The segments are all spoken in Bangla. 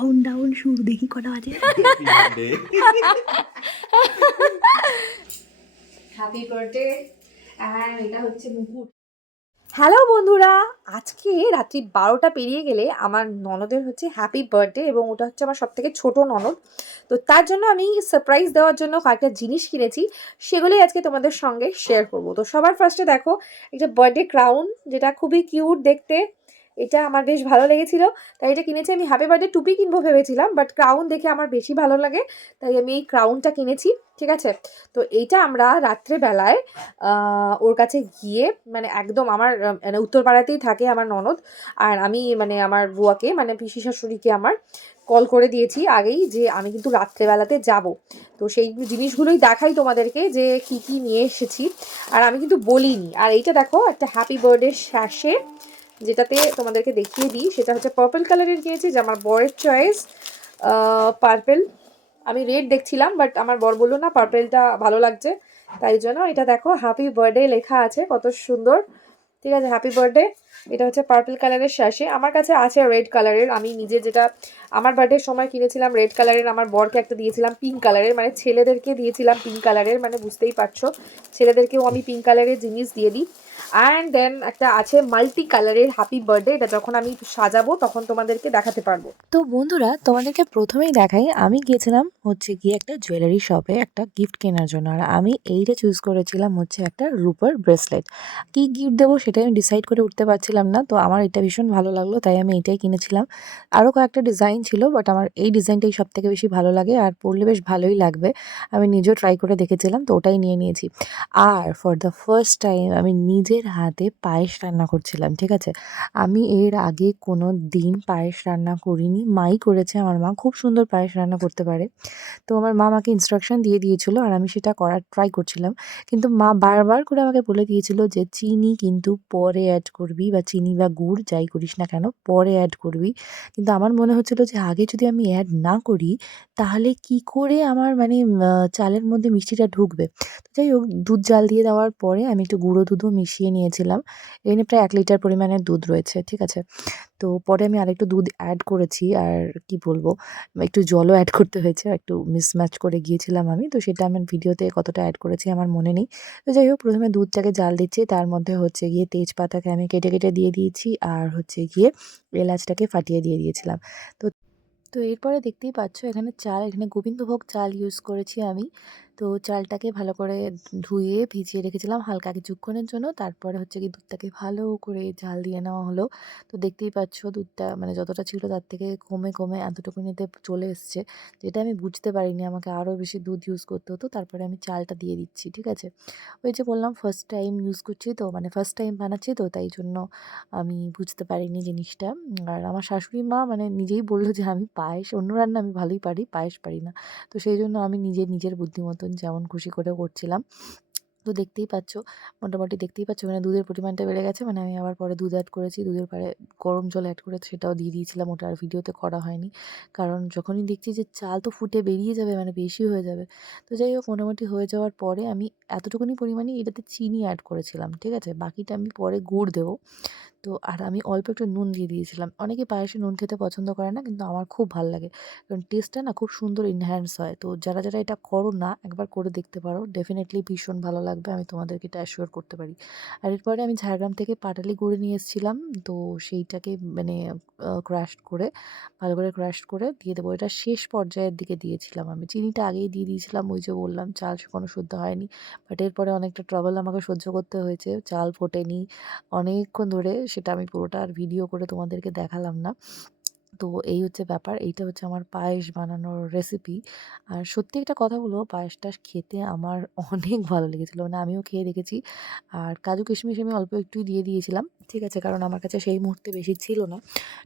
কাউন্টডাউন শুরু দেখি কটা বাজে। হ্যাপি বার্থডে এটা হচ্ছে মুকুট। হ্যালো বন্ধুরা। আজকে রাত্রি বারোটা পেরিয়ে গেলে আমার ননদের হচ্ছে হ্যাপি বার্থডে এবং ওটা হচ্ছে আমার সব থেকে ছোটো ননদ। তো তার জন্য আমি সারপ্রাইজ দেওয়ার জন্য কয়েকটা জিনিস কিনেছি সেগুলোই আজকে তোমাদের সঙ্গে শেয়ার করব। তো সবার ফার্স্টে দেখো একটা বার্থডে ক্রাউন যেটা খুবই কিউট দেখতে। এটা আমার বেশ ভালো লেগেছিল। তাই এটা কিনেছি। আমি হ্যাপি বার্থডে টুপি কিনবো ভেবেছিলাম বাট ক্রাউন দেখে আমার বেশি ভালো লাগে, তাই আমি এই ক্রাউনটা কিনেছি, ঠিক আছে? তো এইটা আমরা রাত্রেবেলায় ওর কাছে গিয়ে মানে একদম আমার মানে উত্তরপাড়াতেই থাকে আমার ননদ, আর আমি মানে আমার বুয়াকে মানে পিসি শাশুড়িকে আমার কল করে দিয়েছি আগেই যে আমি কিন্তু রাত্রেবেলাতে যাব। তো সেই জিনিসগুলোই দেখাই তোমাদেরকে যে কি কি নিয়ে এসেছি। আর আমি কিন্তু বলিনি। আর এইটা দেখো, একটা হ্যাপি বার্থডে শ্যাশে যেটাতে তোমাদেরকে দেখিয়ে দিই, সেটা হচ্ছে পার্পল কালারের কিনেছি, যে আমার বরের চয়েস পার্পেল আমি রেড দেখছিলাম বাট আমার বর বলল, না পার্পেলটা ভালো লাগছে। তাই জন্য এটা দেখো হ্যাপি বার্থডে লেখা আছে, কত সুন্দর। ঠিক আছে হ্যাপি বার্থডে এটা হচ্ছে পার্পল কালারের শ্যাশে আমার কাছে আছে রেড কালারের আমি নিজে যেটা, আমার বার্থডের সময় কিনেছিলাম রেড কালারের আমার বরকে একটা দিয়েছিলাম পিঙ্ক কালারের মানে ছেলেদেরকে দিয়েছিলাম পিঙ্ক কালারের মানে বুঝতেই পারছ। ছেলেদেরকেও আমি পিঙ্ক কালারের জিনিস দিয়ে দিই। অ্যান্ড দেন একটা আছে মাল্টি কালারের হ্যাপি বার্থডে এটা যখন আমি সাজাবো তখন তোমাদেরকে দেখাতে পারব। তো বন্ধুরা, তোমাদেরকে প্রথমেই দেখাই, আমি গিয়েছিলাম হচ্ছে গিয়ে একটা জুয়েলারি শপে একটা গিফট কেনার জন্য। আর আমি এইটা চুজ করেছিলাম হচ্ছে একটা রুপার ব্রেসলেট কি গিফট দেবো সেটা আমি ডিসাইড করে উঠতে পারছিলাম না। তো আমার এটা ভীষণ ভালো লাগল, তাই আমি এটাই কিনেছিলাম। আরও কয়েকটা ডিজাইন ছিল বাট আমার এই ডিজাইনটাই সব থেকে বেশি ভালো লাগে আর পরলে বেশ ভালোই লাগবে। আমি নিজেও ট্রাই করে দেখেছিলাম, তো ওটাই নিয়ে নিয়েছি। আর ফর দ্য ফার্স্ট টাইম আমি নিজের হাতে পায়েস রান্না করছিলাম, ঠিক আছে? আমি এর আগে কোনো দিন পায়েস রান্না করিনি, মাই করেছে আমার মা, খুব সুন্দর পায়েস রান্না করতে পারে। তো আমার মা আমাকে ইনস্ট্রাকশন দিয়ে দিয়েছিল আর আমি সেটা করার ট্রাই করছিলাম। কিন্তু মা বারবার করে আমাকে বলে দিয়েছিল যে, চিনি কিন্তু পরে অ্যাড করবি বা চিনি বা গুড় যাই করিস না কেন, পরে অ্যাড করবি। কিন্তু আমার মনে হচ্ছিল যে, আগে যদি আমি অ্যাড না করি, তাহলে কি করে আমার মানে চালের মধ্যে মিষ্টিটা ঢুকবে? তো যাই হোক, দুধ জাল দিয়ে দেওয়ার পরে আমি একটু গুঁড়ো দুধও মিশিয়ে নিয়েছিলাম। এখানে প্রায় এক লিটার পরিমাণের দুধ রয়েছে, ঠিক আছে? তো পরে আমি আরেকটু দুধ অ্যাড করেছি আর কি বলব, একটু জলও অ্যাড করতে হয়েছে, একটু মিসম্যাচ করে গিয়েছিলাম আমি, তো সেটা আমার ভিডিওতে কতটা অ্যাড করেছি আমার মনে নেই। তো যাই হোক, প্রথমে দুধটাকে জাল দিচ্ছি, তার মধ্যে হচ্ছে গিয়ে তেজপাতাকে আমি কেটে কেটে দিয়ে দিয়েছি আর হচ্ছে গিয়ে এলাচটাকে ফাটিয়ে দিয়ে দিয়েছিলাম। তো তো এরপরে দেখতেই পাচ্ছ এখানে চাল, এখানে গোবিন্দভোগ চাল ইউজ করেছি আমি। তো চালটাকে ভালো করে ধুয়ে ভিজিয়ে রেখেছিলাম হালকা কিছুক্ষণের জন্য, তারপরে হচ্ছে কি দুধটাকে ভালো করে জাল দিয়ে নেওয়া হলো। তো দেখতেই পাচ্ছ দুধটা মানে যতটা ছিল তার থেকে কমে কমে এতটুকুনিতে চলে এসছে, যেটা আমি বুঝতে পারিনি আমাকে আরও বেশি দুধ ইউজ করতে হতো, তারপরে আমি চালটা দিয়ে দিচ্ছি, ঠিক আছে? ওই যে বললাম ফার্স্ট টাইম ইউজ করছি তো মানে ফার্স্ট টাইম বানাচ্ছি তো, তাই জন্য আমি বুঝতে পারিনি জিনিসটা। আর আমার শাশুড়ি মা মানে নিজেই বলল যে আমি পায়েস, অন্য রান্না আমি ভালোই পারি, পায়েস পারি না। তো সেই জন্য আমি নিজে নিজের বুদ্ধি মতন যেমন খুশি করে করছিলাম। তো দেখতেই পাচ্ছ, মোটামুটি দেখতেই পাচ্ছ মানে দুধের পরিমাণটা বেড়ে গেছে মানে আমি আবার পরে দুধ অ্যাড করেছি, দুধের পরে গরম জল অ্যাড করে সেটাও দিয়ে দিয়েছিলাম, ওটা আর ভিডিওতে করা হয়নি। কারণ যখনই দেখছি যে চাল তো ফুটে বেরিয়ে যাবে মানে বেশি হয়ে যাবে, তো যাই হোক মোটামুটি হয়ে যাওয়ার পরে আমি এতটুকুনি পরিমাণে এটাতে চিনি অ্যাড করেছিলাম, ঠিক আছে? বাকিটা আমি পরে গুড় দেবো। তো আর আমি অল্প একটু নুন দিয়ে দিয়েছিলাম। অনেকে পায়েসে নুন খেতে পছন্দ করে না, কিন্তু আমার খুব ভালো লাগে। কারণ টেস্টটা না খুব সুন্দর ইনহ্যান্স হয়। তো যারা যারা এটা করো না, একবার করে দেখতে পারো। ডেফিনেটলি ভীষণ ভালো লাগবে। আমি তোমাদেরকে এটা অ্যাসিওর করতে পারি। আর এরপরে আমি ঝাড়গ্রাম থেকে পাটালি গুড় নিয়ে এসেছিলাম। তো সেইটাকে মানে ক্র্যাশ করে, ভালো করে ক্র্যাশ করে দিয়ে দেবো। এটা শেষ পর্যায়ের দিকে দিয়েছিলাম আমি। চিনিটা আগেই দিয়ে দিয়েছিলাম। ওই যে বললাম, চাল শুকনো শুদ্ধ হয়নি। বাট এরপরে অনেকটা ট্রাবল আমাকে সহ্য করতে হয়েছে। চাল ফোটেনি। অনেকক্ষণ ধরে সেটা আমি পুরোটা আর ভিডিও করে তোমাদেরকে দেখালাম না। তো এই হচ্ছে ব্যাপার। এইটা হচ্ছে আমার পায়েস বানানোর রেসিপি আর সত্যি একটা কথা বলব পায়েসটা খেতে আমার অনেক ভালো লেগেছিলো। মানে আমিও খেয়ে দেখেছি। আর কাজু কিশমিশ আমি অল্প একটুই দিয়ে দিয়েছিলাম। ঠিক আছে, কারণ আমার কাছে সেই মুহূর্তে বেশি ছিল না।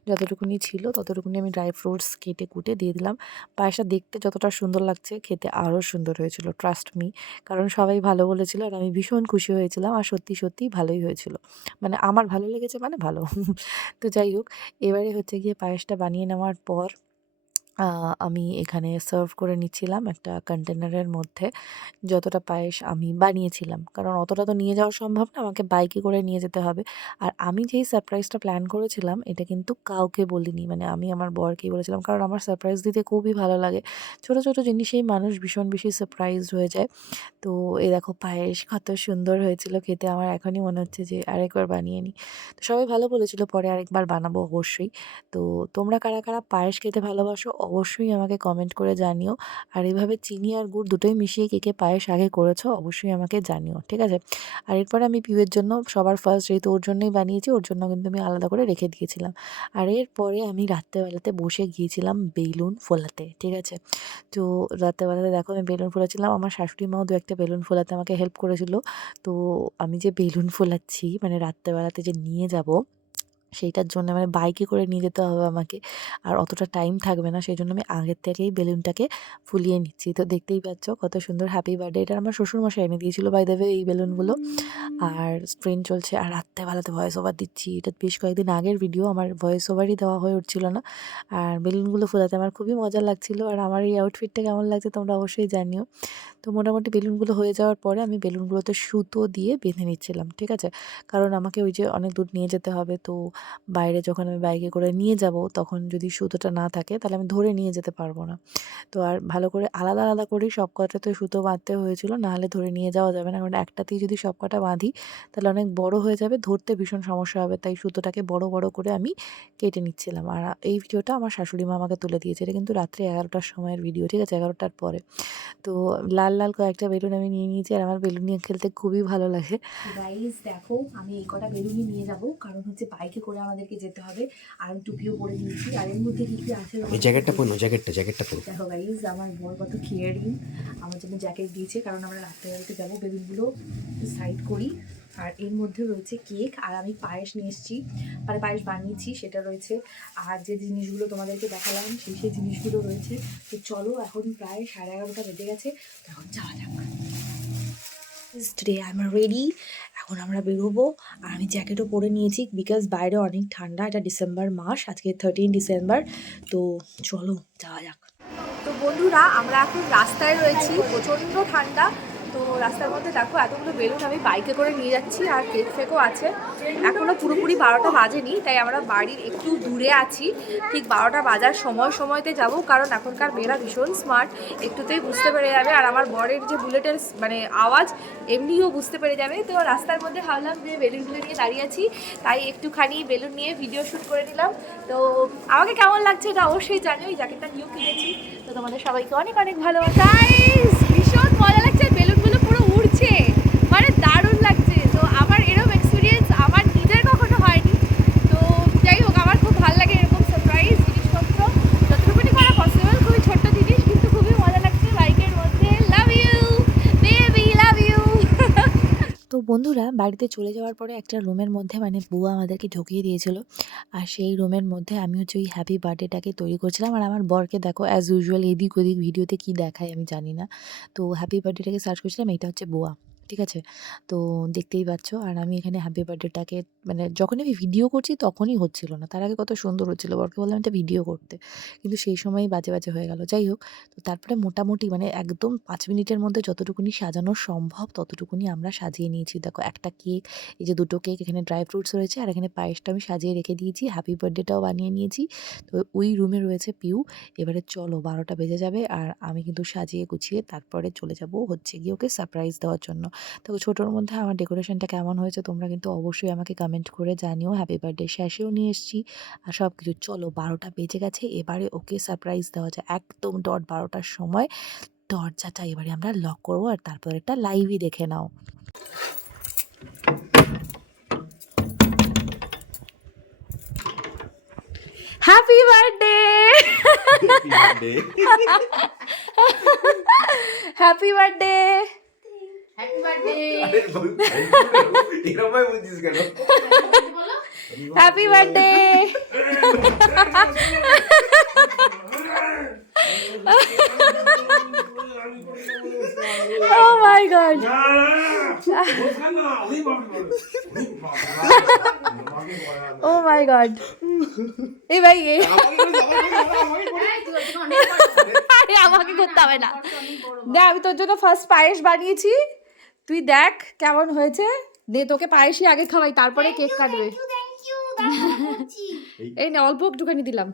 যতটুকুনি ছিল, ততটুকুনি আমি ড্রাই ফ্রুটস কেটে কুটে দিয়ে দিলাম। পায়েসটা দেখতে যতটা সুন্দর লাগছে, খেতে আরও সুন্দর হয়েছিল ট্রাস্ট মি কারণ সবাই ভালো বলেছিল আর আমি ভীষণ খুশি হয়েছিলাম। আর সত্যি সত্যিই ভালোই হয়েছিল। মানে আমার ভালো লেগেছে মানে ভালো। তো যাই হোক, এবারে হচ্ছে গিয়ে পায়েসটা বানিয়ে নেওয়ার পর আমি এখানে সার্ভ করে নিচ্ছিলাম একটা কন্টেনারের মধ্যে যতটা পায়েস আমি বানিয়েছিলাম। কারণ অতটা তো নিয়ে যাওয়া সম্ভব না। আমাকে বাইকে করে নিয়ে যেতে হবে। আর আমি যেই সারপ্রাইজটা প্ল্যান করেছিলাম এটা কিন্তু কাউকে বলিনি। মানে আমি আমার বরকেই বলেছিলাম। কারণ আমার সারপ্রাইজ দিতে খুবই ভালো লাগে। ছোট, ছোট জিনিসেই মানুষ ভীষণ বেশি সারপ্রাইজ হয়ে যায়। তো এই দেখো পায়েস কত সুন্দর হয়েছিল খেতে। আমার এখনই মনে হচ্ছে যে আরেকবার বানিয়ে নিই। তো সবাই ভালো বলেছিল পরে আরেকবার বানাবো অবশ্যই। তো তোমরা কারা, কারা পায়েস খেতে ভালোবাসো অবশ্যই আমাকে কমেন্ট করে জানিও। আর এভাবে চিনি আর গুড় দুটোই মিশিয়ে কে, কে পায়েস আগে করেছ অবশ্যই আমাকে জানিও। ঠিক আছে? আর এরপরে আমি পিউয়ের জন্য সবার ফার্স্ট যেহেতু ওর জন্যই বানিয়েছি ওর জন্য কিন্তু আমি আলাদা করে রেখে দিয়েছিলাম। আর এরপরে আমি রাত্রেবেলাতে বসে গিয়েছিলাম বেলুন ফোলাতে। ঠিক আছে? তো রাত্রেবেলাতে দেখো আমি বেলুন ফোলাচ্ছিলাম। আমার শাশুড়ি মাও দু একটা বেলুন ফোলাতে আমাকে হেল্প করেছিল। তো আমি যে বেলুন ফোলাচ্ছি মানে রাত্রেবেলাতে যে নিয়ে যাব সেইটার জন্য মানে বাইকে করে নিয়ে যেতে হবে আমাকে। আর অতটা টাইম থাকবে না, সেই জন্য আমি আগের থেকেই বেলুনটাকে ফুলিয়ে নিচ্ছি। তো দেখতেই পাচ্ছ কত সুন্দর হ্যাপি বার্থডে এটা আমার শ্বশুরমশাই এনে দিয়েছিল বাই ওয়ে এই বেলুনগুলো। আর স্ক্রিন চলছে আর রাত্রেবেলাতে ভয়েস ওভার দিচ্ছি। এটা বেশ কয়েকদিন আগের ভিডিও আমার ভয়েস ওভারই দেওয়া হয়ে উঠছিল না। আর বেলুনগুলো ফোলাতে আমার খুবই মজা লাগছিল। আর আমার এই আউটফিটটা কেমন লাগছে তোমরা অবশ্যই জানিও। তো মোটামুটি বেলুনগুলো হয়ে যাওয়ার পরে আমি বেলুনগুলোতে সুতো দিয়ে বেঁধে নিচ্ছিলাম। ঠিক আছে? কারণ আমাকে ওই যে অনেক দূর নিয়ে যেতে হবে তো বাইরে যখন আমি বাইকে করে নিয়ে যাব তখন যদি সুতোটা না থাকে তাহলে আমি ধরে নিয়ে যেতে পারব না। তো আর ভালো করে আলাদা, আলাদা করেই সব কটাতে সুতো বাঁধতে হয়েছিল। নাহলে ধরে নিয়ে যাওয়া যাবে না। কারণ একটাতেই যদি সব কটা বাঁধি তাহলে অনেক বড় হয়ে যাবে। ধরতে ভীষণ সমস্যা হবে। তাই সুতোটাকে বড়, বড় করে আমি কেটে নিচ্ছিলাম। আর এই ভিডিওটা আমার শাশুড়ি মা আমাকে তুলে দিয়েছে। এটা কিন্তু রাত্রে এগারোটার সময়ের ভিডিও। ঠিক আছে? এগারোটার পরে। তো লাল, লাল কয়েকটা বেলুন আমি নিয়ে নিয়েছি আর আমার বেলুন নিয়ে খেলতে খুবই ভালো লাগে। গাইস দেখো আমি এই কটা বেলুনই নিয়ে যাব কারণ হচ্ছে বাইকে করে আমাদেরকে যেতে হবে। আর আমি টুপিও পরে নিয়েছি। আর এর মধ্যে কি কি আছে এই জ্যাকেটটা পরো জ্যাকেটটা জ্যাকেটটা পরো। দেখো গাইজ আমার বর কত কেয়ারিং আমার জন্য জ্যাকেট দিয়েছে কারণ আমরা রাত্রেবেলাতে যাব বেলুনগুলো সাইড করি। আর এর মধ্যে রয়েছে কেক আর আমি পায়েস নিয়ে এসেছি। মানে পায়েস বানিয়েছি সেটা রয়েছে। আর যে জিনিসগুলো তোমাদেরকে দেখালাম সেই সেই জিনিসগুলো রয়েছে। তো চলো এখন প্রায় সাড়ে এগারোটা বেজে গেছে। তো এখন যাওয়া যাক। টুডে আই এম রেডি এখন আমরা বেরোবো। আর আমি জ্যাকেটও পরে নিয়েছি বিকজ বাইরে অনেক ঠান্ডা। এটা ডিসেম্বর মাস, আজকে থার্টিন ডিসেম্বর তো চলো, যাওয়া যাক। তো বন্ধুরা, আমরা এখন রাস্তায় রয়েছি। প্রচণ্ড ঠান্ডা। তো রাস্তার মধ্যে দেখো এতগুলো বেলুন আমি বাইকে করে নিয়ে যাচ্ছি আর কেক ফেকও আছে। এখনও পুরোপুরি বারোটা বাজেনি, তাই আমরা বাড়ির একটু দূরে আছি। ঠিক বারোটা বাজার সময় সময়তে যাব, কারণ এখনকার মেয়েরা ভীষণ স্মার্ট একটুতেই বুঝতে পেরে যাবে। আর আমার বরের যে বুলেটের মানে আওয়াজ, এমনিও বুঝতে পেরে যাবে। তো রাস্তার মধ্যে ভাবলাম যে বেলুনগুলো নিয়ে দাঁড়িয়ে আছি, তাই একটুখানি বেলুন নিয়ে ভিডিও শ্যুট করে নিলাম। তো আমাকে কেমন লাগছে এটা অবশ্যই জানিও ওই জ্যাকেটটা নিয়েও কিনেছি। তো তোমাদের সবাইকে অনেক অনেক ভালোবাসা গাইস ভীষণ মজা লাগছে বেলুনগুলো পুরো উড়ছে মানে দারুণ লাগছে তো আমার এরকম এক্সপিরিয়েন্স আমার নিজের কখনো হয়নি তো যাই হোক আমার খুব ভালো লাগে এরকম সারপ্রাইজ জিনিসপত্র যতটুকুনি করা পসিবল খুবই ছোট্ট জিনিস কিন্তু খুবই মজা লাগছে বাইকের মধ্যে love you baby love you তো বন্ধুরা বাড়িতে চলে যাওয়ার পরে একটা রুমের মধ্যে মানে বুয়া আমাদেরকে ঢুকিয়ে দিয়েছিল। আর সেই রুমের মধ্যে আমি হচ্ছে ওই হ্যাপি বার্থডেটাকে তৈরি করছিলাম। আর আমার বরকে দেখো অ্যাজ ইউজুয়াল এদিক ওদিক ভিডিওতে কী দেখায় আমি জানি না। তো হ্যাপি বার্থডেটাকে সার্চ করছিলাম এটা হচ্ছে বুয়া। ঠিক আছে? তো দেখতেই পাচ্ছ। আর আমি এখানে হ্যাপি বার্থডেটাকে মানে যখনই আমি ভিডিও করছি তখনই হচ্ছিল না। তার আগে কত সুন্দর হচ্ছিল। বরকে বললাম এটা ভিডিও করতে। কিন্তু সেই সময়ই বাজে বাজে হয়ে গেল। যাই হোক, তো তারপরে মোটামুটি মানে একদম পাঁচ মিনিটের মধ্যে যতটুকুনি সাজানো সম্ভব ততটুকুনি আমরা সাজিয়ে নিয়েছি। দেখো, একটা কেক এই যে দুটো কেক এখানে ড্রাই ফ্রুটস রয়েছে। আর এখানে পায়েসটা আমি সাজিয়ে রেখে দিয়েছি। হ্যাপি বার্থডেটাও বানিয়ে নিয়েছি। তো ওই রুমে রয়েছে পিউ এবারে চলো, বারোটা বেজে যাবে। আর আমি কিন্তু সাজিয়ে গুছিয়ে তারপরে চলে যাব হচ্ছে গিয়ে ওকে সারপ্রাইজ দেওয়ার জন্য। তো ছোটোর মধ্যে আমার ডেকোরেশনটা কেমন হয়েছে তোমরা কিন্তু অবশ্যই আমাকে কমেন্ট করে জানিও। হ্যাপি বার্থডে শেষেও নিয়ে এসেছি। আর সব কিছু চলো বারোটা বেজে গেছে এবারে ওকে সারপ্রাইজ দেওয়া যায় একদম ডট বারোটার সময় দরজাটা এবারে আমরা লক করব আর তারপর একটা লাইভই দেখে নাও। Happy birthday happy birthday happy birthday oh my god oh my god এই ভাই আমাকে করতে হবে না। দেখ আমি তোর জন্য ফার্স্ট পায়েস বানিয়েছি। তুই দেখ কেমন হয়েছে। দে তোকে পায়েসই আগে খাওয়াই তারপরে কেক কাটবে। এই না অল্প একটুখানি দিলাম।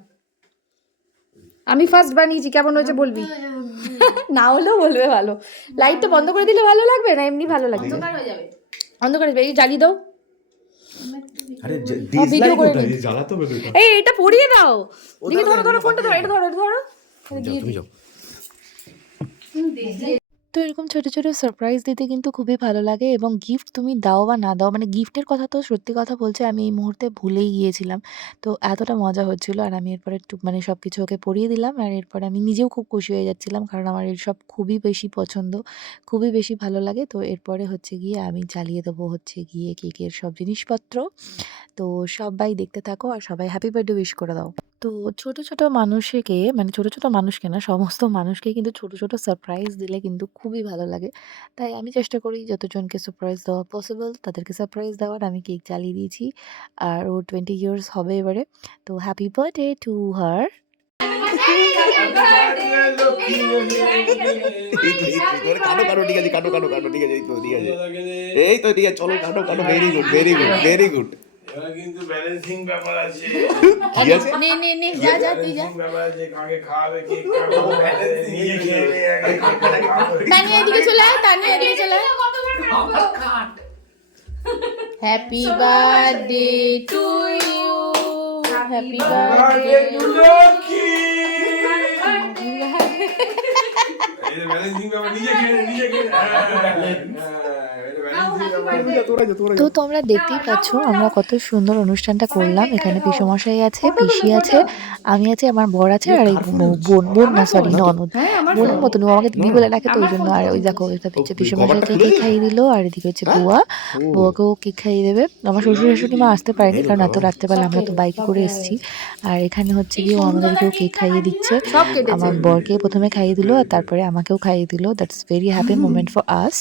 আমি ফার্স্ট বানিয়েছি কেমন হয়েছে বলবি? না হলেও বলবে ভালো। লাইটটা বন্ধ করে দিলে ভালো লাগবে না এমনি ভালো লাগবে? অন্ধকার হয়ে যাবে। এই জ্বালিয়ে দাও। এই এটা। পড়িয়ে দাও। দেখি ধরো ধরো ফোনটা ধরো এটা ধরো এটা ধরো। তুমি যাও তো এরকম ছোট ছোট সারপ্রাইজ দিতে কিন্তু খুবই ভালো লাগে এবং গিফট তুমি দাও বা না দাও মানে গিফটের কথা তো সত্যি কথা বলছে আমি এই মুহূর্তে ভুলেই গিয়েছিলাম। তো এতটা মজা হচ্ছিল আর আমি এরপরে একটু মানে সব কিছু ওকে পরিয়ে দিলাম আর এরপরে আমি নিজেও খুব খুশি হয়ে যাচ্ছিলাম কারণ আমার এসব খুবই বেশি পছন্দ, খুবই বেশি ভালো লাগে। তো এরপরে হচ্ছে গিয়ে আমি চালিয়ে দেবো হচ্ছে গিয়ে কেকের সব জিনিসপত্র। তো সবাই দেখতে থাকো আর সবাই হ্যাপি বার্থডে উইশ করে দাও। তো ছোট ছোট মানুষকে মানে ছোট ছোট মানুষকে না সমস্ত মানুষকে কিন্তু ছোট ছোট সারপ্রাইজ দিলে কিন্তু খুবই ভালো লাগে তাই আমি চেষ্টা করি যতজনকে সারপ্রাইজ দেওয়া পসিবল তাদেরকে সারপ্রাইজ দেওয়ার আমি কেক জ্বালিয়ে দিয়েছি আর ও টোয়েন্টি ইয়ার্স হবে এবারে তো হ্যাপি বার্থডে টু হার এই তো ঠিক আছে এই তো ঠিক আছে চলো কাটো কাটো very good very good very good এবার কিন্তু ব্যালেন্সিং ব্যাপার আছে। কি আছে নে নে নে যা যা তুই যা। ব্যালেন্সিং ব্যাপার আছে কাকে খাওয়াবে কে খাবে নিজে খেয়ে আগে কে খাবে তানিয়া এদিকে চলে আয় তানিয়া এদিকে চলে আয়। Happy birthday to you happy birthday Lakshmi এই যে ব্যালেন্সিং ব্যাপার নিজে খেয়ে নিজে খেয়ে তো তোমরা দেখতেই পাচ্ছ আমরা কত সুন্দর অনুষ্ঠানটা করলাম। এখানে পিসমশাই আছে পিসি আছে আমি আছে আমার বর আছে আর বোন বোন না সরি ননদ। বোনের মতন আমাকে দিদি বলে ডাকে তো ওই জন্য। আর ওই দেখো এটা হচ্ছে পিসমশাইকে কেক খাইয়ে দিল আর এদিকে হচ্ছে বুয়া। বুয়াকেও কেক খাইয়ে দেবে। আমার শ্বশুর শাশুড়ি মা আসতে পারেনি কারণ এত রাত্রেবেলা আমরা তো বাইকে করে এসেছি। আর এখানে হচ্ছে গিয়ে ও আমাদেরকেও কেক খাইয়ে দিচ্ছে। আমার বরকে প্রথমে খাইয়ে দিল আর তারপরে আমাকেও খাইয়ে দিল। That's very happy moment for us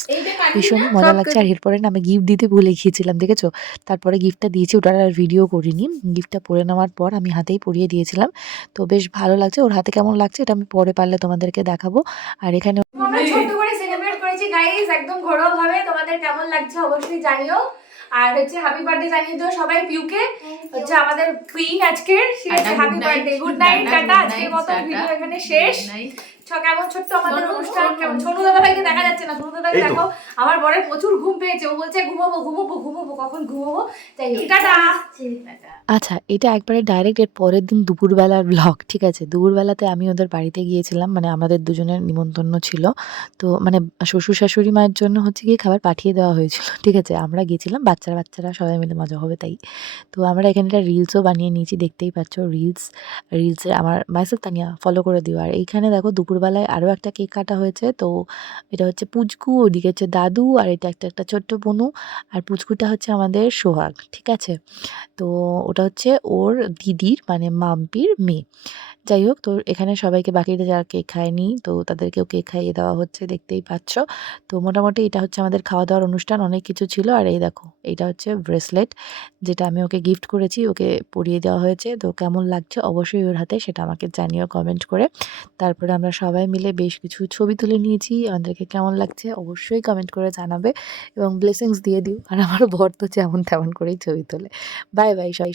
ভীষণ মজা লাগছে আর এরপরে না আমি গিফট দিতে ভুলে গিয়েছিলাম দেখেছ? তারপরে গিফটটা দিয়েছি ওটার আর ভিডিও করিনি। গিফটটা পরে নেওয়ার পর আমি হাতেই পরিয়ে দিয়েছিলাম। তো বেশ ভালো লাগছে ওর হাতে কেমন লাগছে এটা আমি পরে পারলে তোমাদেরকে দেখাবো। আর এখানে আমরা ছোট্ট করে সেলিব্রেট করেছি গাইস একদম ঘরোয়া ভাবে তোমাদের কেমন লাগছে অবশ্যই জানিও। আর হচ্ছে হ্যাপি বার্থডে জানিয়ে দিও সবাই পিউকে। হচ্ছে আমাদের কুইন আজকের happy birthday good night tata আজকের মতো ভিডিও এখানে শেষ। কেমন ছোট্ট আমাদের অনুষ্ঠান কেমন সোনু দাদা ভাইকে দেখা যাচ্ছে না সোনু দাদাকে দেখো আমার বরের প্রচুর ঘুম পেয়েছে ও বলছে ঘুমাবো ঘুমাবো ঘুমাবো কখন ঘুমাবো? হোক টাটা। আচ্ছা এটা একবারে ডাইরেক্ট এর পরের দিন দুপুরবেলার ব্লগ ঠিক আছে? দুপুরবেলাতে আমি ওদের বাড়িতে গিয়েছিলাম মানে আমাদের দুজনের নিমন্ত্রণ ছিল। তো মানে শ্বশুর শাশুড়ি মায়ের জন্য হচ্ছে গিয়ে খাবার পাঠিয়ে দেওয়া হয়েছিল ঠিক আছে? আমরা গিয়েছিলাম বাচ্চারা বাচ্চারা সবাই মিলে মজা হবে তাই। তো আমরা এখানে একটা রিলসও বানিয়ে নিয়েছি দেখতেই পাচ্ছ রিলস রিলসে আমার মাইসেল তানিয়া ফলো করে দিও। আর এইখানে দেখো দুপুরবেলায় আরও একটা কেক কাটা হয়েছে। তো এটা হচ্ছে পুচকু, ওদিকে হচ্ছে দাদু, আর এটা একটা একটা ছোট্ট বনু, আর পুচকুটা হচ্ছে আমাদের সোহাগ, ঠিক আছে? তো ওটা হচ্ছে ওর দিদির মানে মাম্পির মেয়ে। যাই হোক তো এখানে সবাইকে বাকিতে যারা কেক খায়নি, তো তাদেরকেও কেক খাইয়ে দেওয়া হচ্ছে, দেখতেই পাচ্ছ। তো মোটামুটি এটা হচ্ছে আমাদের খাওয়া দাওয়ার অনুষ্ঠান, অনেক কিছু ছিল। আর এই দেখো, এটা হচ্ছে ব্রেসলেট, যেটা আমি ওকে গিফট করেছি, ওকে পরিয়ে দেওয়া হয়েছে। তো কেমন লাগছে অবশ্যই ওর হাতে সেটা আমাকে জানিও কমেন্ট করে। তারপরে আমরা সবাই মিলে বেশ কিছু ছবি তুলে নিয়েছি, আমাদেরকে কেমন লাগছে অবশ্যই কমেন্ট করে জানাবে এবং ব্লেসিংস দিয়ে দিও। আর আমার বর তো যেমন তেমন করেই ছবি তোলে। বাই বাই সবাই।